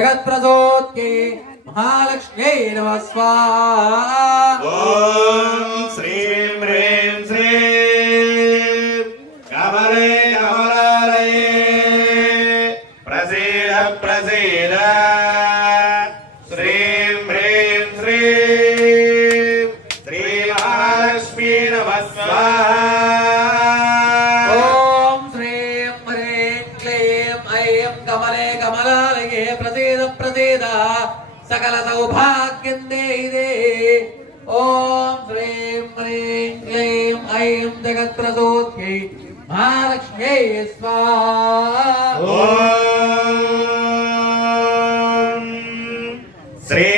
जगत्प्रसोत्यै महालक्ष्म्यै नमः स्वाहा। ओम श्रीं ह्रीं श्रीं कमले कमलालये प्रसीद प्रसीद श्रीं ह्रीं श्रीं श्रीमहालक्ष्मी नमः स्वाहा। ओम श्रीं ह्रीं क्लीं ऐं कमले कमलालये प्रसीद प्रसीद सकल सौभाग्यं देहि देहि। ओम श्रीं ह्रीं क्लीं ऐं जगत्प्रसोत्यै महालक्ष्म्यै स्वाहा। ओम श्री